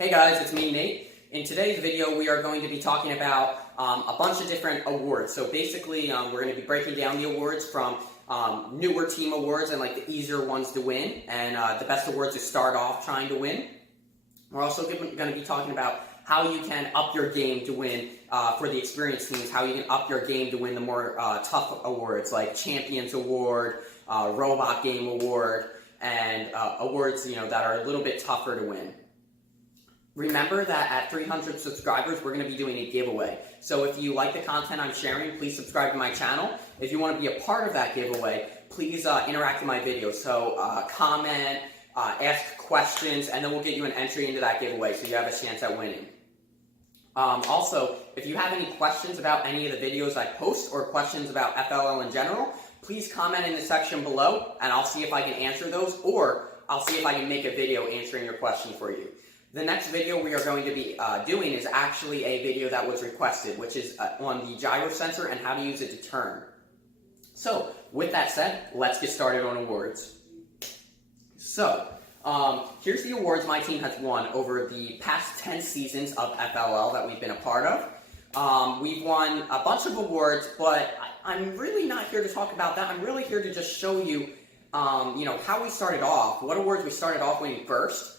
Hey guys, it's me, Nate. In today's video, we are going to be talking about a bunch of different awards. So basically, we're going to be breaking down the awards from newer team awards and like the easier ones to win, and the best awards to start off trying to win. We're also going to be talking about how you can up your game to win for the experienced teams, how you can up your game to win the more tough awards like Champions Award, Robot Game Award, and awards that are a little bit tougher to win. Remember that at 300 subscribers, we're going to be doing a giveaway. So if you like the content I'm sharing, please subscribe to my channel. If you want to be a part of that giveaway, please interact with my videos. So comment, ask questions, and then we'll get you an entry into that giveaway so you have a chance at winning. Also, if you have any questions about any of the videos I post or questions about FLL in general, please comment in the section below and I'll see if I can answer those, or I'll see if I can make a video answering your question for you. The next video we are going to be doing is actually a video that was requested, which is on the gyro sensor and how to use it to turn. So, with that said, let's get started on awards. So, here's the awards my team has won over the past 10 seasons of FLL that we've been a part of. We've won a bunch of awards, but I'm really not here to talk about that. I'm really here to just show you, how we started off, what awards we started off winning first.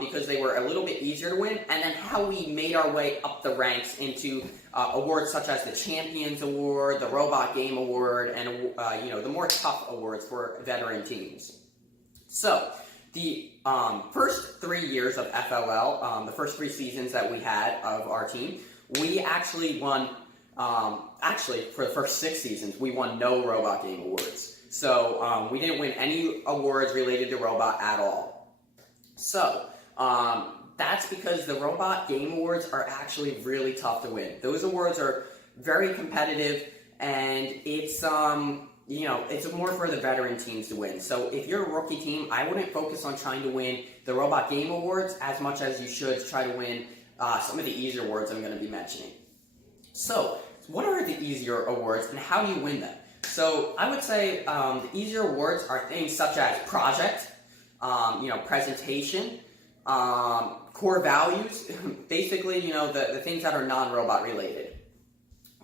Because they were a little bit easier to win, and then how we made our way up the ranks into awards such as the Champions Award, the Robot Game Award, and the more tough awards for veteran teams. So, the first 3 years of FLL, the first 3 seasons that we had of our team, we actually won, for the first 6 seasons, we won no Robot Game Awards. So, we didn't win any awards related to Robot at all. So, that's because the Robot Game Awards are actually really tough to win. Those awards are very competitive, and it's, it's more for the veteran teams to win. So if you're a rookie team, I wouldn't focus on trying to win the Robot Game Awards as much as you should try to win some of the easier awards I'm going to be mentioning. So, what are the easier awards, and how do you win them? So, I would say the easier awards are things such as Project, presentation, core values, basically, the things that are non-robot related.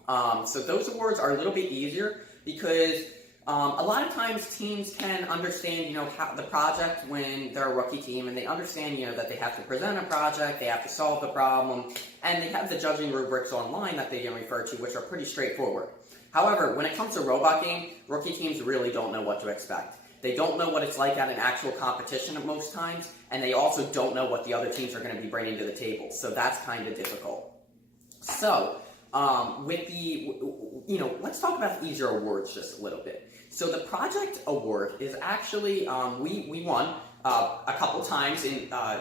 So those awards are a little bit easier because a lot of times teams can understand, how the project when they're a rookie team, and they understand, that they have to present a project, they have to solve the problem, and they have the judging rubrics online that they can refer to, which are pretty straightforward. However, when it comes to robot game, rookie teams really don't know what to expect. They don't know what it's like at an actual competition at most times, and they also don't know what the other teams are going to be bringing to the table. So that's kind of difficult. So, let's talk about the easier awards just a little bit. So the Project Award is actually, we won a couple times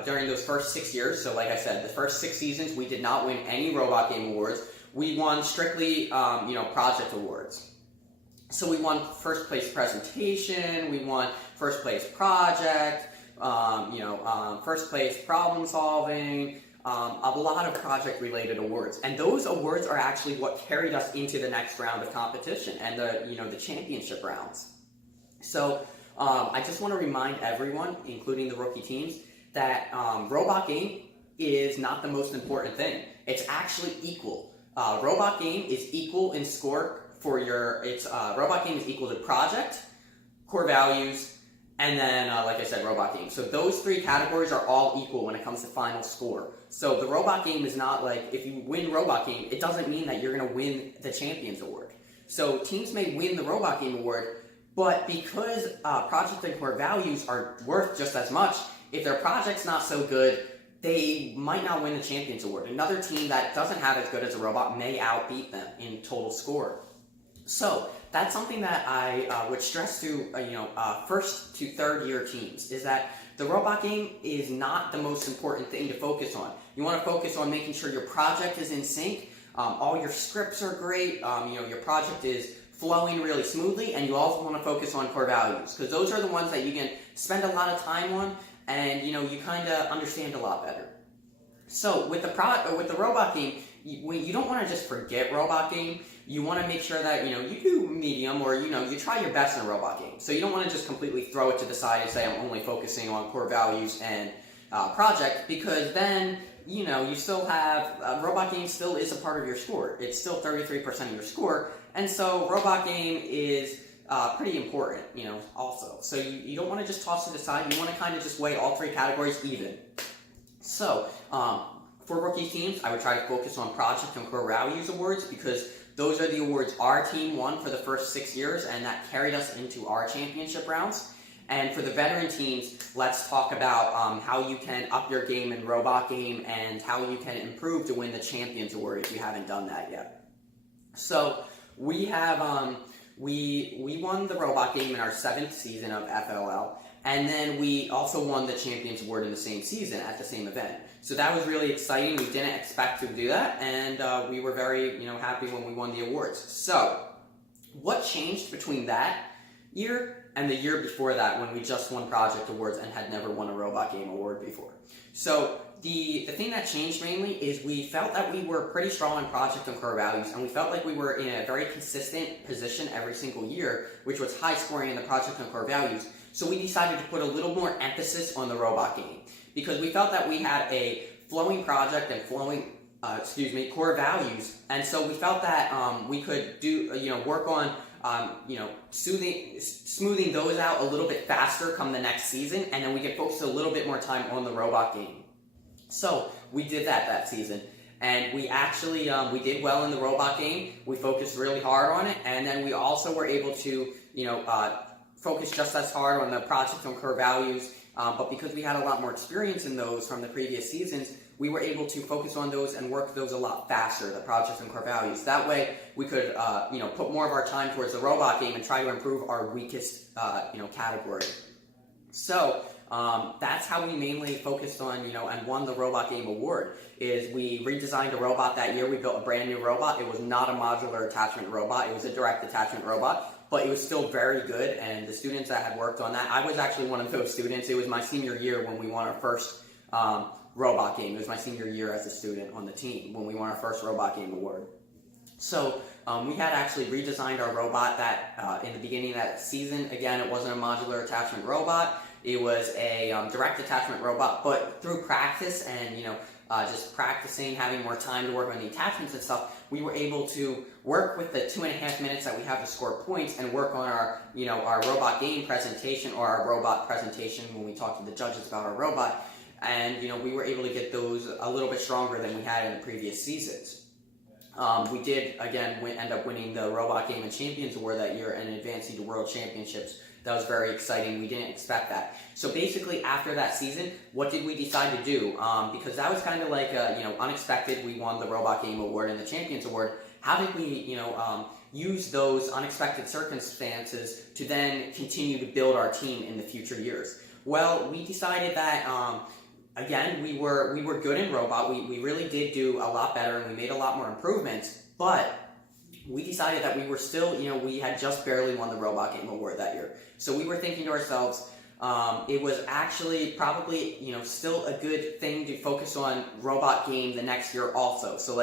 during those first 6 years. So like I said, the first 6 seasons, we did not win any Robot Game Awards. We won strictly, Project Awards. So we won first place presentation, we won first place project, first place problem solving, a lot of project related awards. And those awards are actually what carried us into the next round of competition and the championship rounds. So I just want to remind everyone, including the rookie teams, that Robot Game is not the most important thing. It's actually equal. Robot Game is equal in score for Robot Game is equal to Project, core values, and then, like I said, Robot Game. So those 3 categories are all equal when it comes to final score. So the Robot Game is not like, if you win Robot Game, it doesn't mean that you're going to win the Champions Award. So teams may win the Robot Game Award, but because Project and core values are worth just as much, if their project's not so good, they might not win the Champions Award. Another team that doesn't have as good as a robot may outbeat them in total score. So, that's something that I would stress to, first to third year teams, is that the robot game is not the most important thing to focus on. You want to focus on making sure your project is in sync, all your scripts are great, your project is flowing really smoothly, and you also want to focus on core values, because those are the ones that you can spend a lot of time on, and, you kind of understand a lot better. So, with the robot game, you don't want to just forget robot game. You want to make sure that, you do medium, or, you try your best in a robot game. So you don't want to just completely throw it to the side and say, I'm only focusing on core values and, project, because then you still have robot game still is a part of your score. It's still 33% of your score, and so robot game is pretty important, also. So you don't want to just toss it aside. You want to kind of just weigh all three categories even. So for rookie teams, I would try to focus on project and core values awards, because those are the awards our team won for the first 6 years, and that carried us into our championship rounds. And for the veteran teams, let's talk about how you can up your game in robot game and how you can improve to win the Champions Award if you haven't done that yet. So we have we won the robot game in our 7th season of FLL, and then we also won the Champions Award in the same season at the same event. So that was really exciting. We didn't expect to do that, and we were very happy when we won the awards. So what changed between that year and the year before that, when we just won project awards and had never won a robot game award before? So the thing that changed mainly is we felt that we were pretty strong in project and core values, and we felt like we were in a very consistent position every single year, which was high scoring in the project and core values. So we decided to put a little more emphasis on the robot game, because we felt that we had a flowing project and flowing core values, and so we felt that we could do work on smoothing those out a little bit faster come the next season, and then we could focus a little bit more time on the robot game. So we did that season, and we actually we did well in the robot game. We focused really hard on it, and then we also were able to focus just as hard on the project and core values. But because we had a lot more experience in those from the previous seasons, we were able to focus on those and work those a lot faster, the projects and core values. That way, we could put more of our time towards the robot game and try to improve our weakest category. So that's how we mainly focused on and won the robot game award. Is we redesigned a robot that year. We built a brand new robot. It was not a modular attachment robot. It was a direct attachment robot. But it was still very good, and the students that had worked on that, I was actually one of those students. It was my senior year when we won our first robot game. It was my senior year as a student on the team when we won our first robot game award. So we had actually redesigned our robot that in the beginning of that season. Again, it wasn't a modular attachment robot. It was a direct attachment robot, but through practice and just practicing, having more time to work on the attachments and stuff, we were able to work with the 2.5 minutes that we have to score points and work on our our robot game presentation, or our robot presentation when we talked to the judges about our robot, and we were able to get those a little bit stronger than we had in the previous seasons. We did again end up winning the robot game and champions award that year and advancing to world championships. That was very exciting. We didn't expect that. So basically, after that season, what did we decide to do? Because that was kind of like unexpected. We won the robot game award and the champions award. How did we use those unexpected circumstances to then continue to build our team in the future years? Well, we decided that again, we were good in robot. We really did do a lot better, and we made a lot more improvements. But we decided that we were still, we had just barely won the robot game award that year. So we were thinking to ourselves, it was actually probably, still a good thing to focus on robot game the next year also. So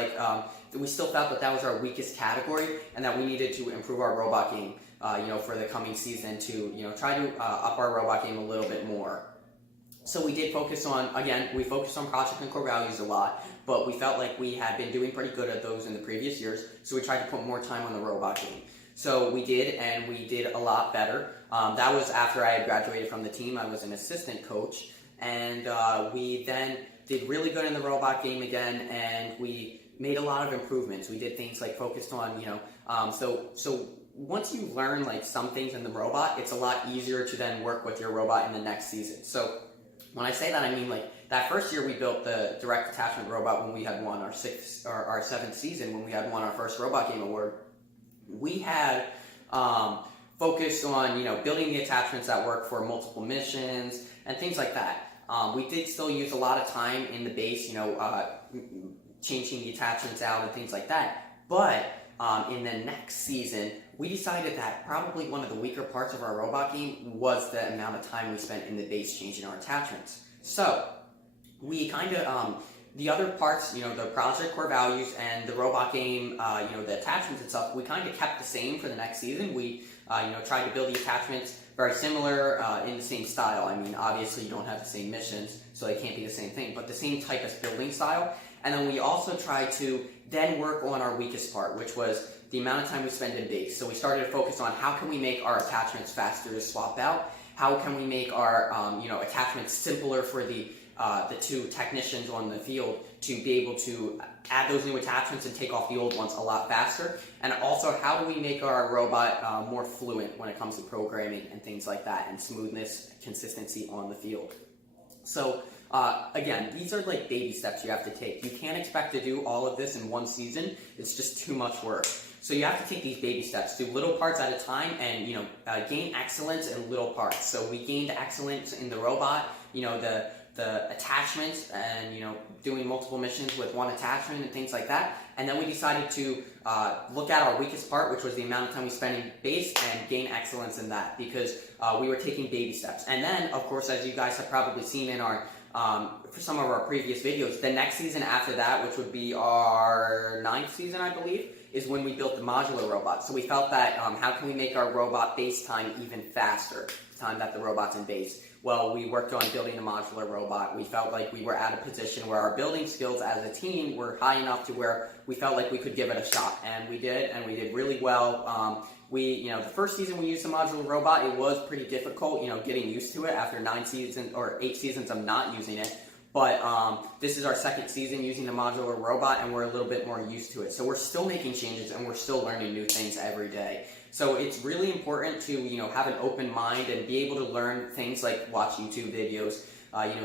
we still felt that that was our weakest category, and that we needed to improve our robot game, for the coming season to, try to up our robot game a little bit more. So we did focus on, we focused on project and core values a lot, but we felt like we had been doing pretty good at those in the previous years, so we tried to put more time on the robot game. So we did, and we did a lot better. That was after I had graduated from the team. I was an assistant coach, and we then did really good in the robot game again, and we made a lot of improvements. We did things like focused on, so once you learn some things in the robot, it's a lot easier to then work with your robot in the next season. So when I say that, I mean that first year we built the direct attachment robot when we had won our 7th season, when we had won our first robot game award. We had focused on building the attachments that work for multiple missions and things like that. We did still use a lot of time in the base, changing the attachments out and things like that. But in the next season, we decided that probably one of the weaker parts of our robot game was the amount of time we spent in the base changing our attachments. So we kind of, the other parts, the project core values and the robot game, the attachments and stuff, we kind of kept the same for the next season. We, tried to build the attachments very similar in the same style. I mean, obviously you don't have the same missions, so they can't be the same thing, but the same type of building style. And then we also tried to then work on our weakest part, which was the amount of time we spend in base. So we started to focus on how can we make our attachments faster to swap out, how can we make our attachments simpler for the two technicians on the field to be able to add those new attachments and take off the old ones a lot faster, and also how do we make our robot more fluent when it comes to programming and things like that, and smoothness, consistency on the field. So again, these are like baby steps you have to take. You can't expect to do all of this in one season. It's just too much work. So you have to take these baby steps, do little parts at a time, and gain excellence in little parts. So we gained excellence in the robot, the attachments, and doing multiple missions with one attachment and things like that. And then we decided to look at our weakest part, which was the amount of time we spend in base, and gain excellence in that, because we were taking baby steps. And then, of course, as you guys have probably seen in our for some of our previous videos, the next season after that, which would be our 9th season, I believe, is when we built the modular robot. So we felt that how can we make our robot base time even faster, the time that the robot's in base? Well, we worked on building a modular robot. We felt like we were at a position where our building skills as a team were high enough to where we felt like we could give it a shot, and we did really well. The first season we used a modular robot, it was pretty difficult, getting used to it after 9 seasons or 8 seasons of not using it. But this is our 2nd season using the modular robot, and we're a little bit more used to it. So we're still making changes, and we're still learning new things every day. So it's really important to have an open mind and be able to learn things like watch YouTube videos,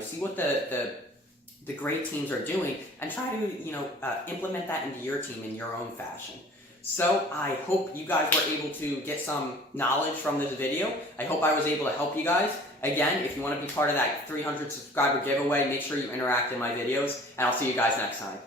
see what the great teams are doing, and try to implement that into your team in your own fashion. So I hope you guys were able to get some knowledge from this video. I hope I was able to help you guys. Again, if you want to be part of that 300 subscriber giveaway, make sure you interact in my videos, and I'll see you guys next time.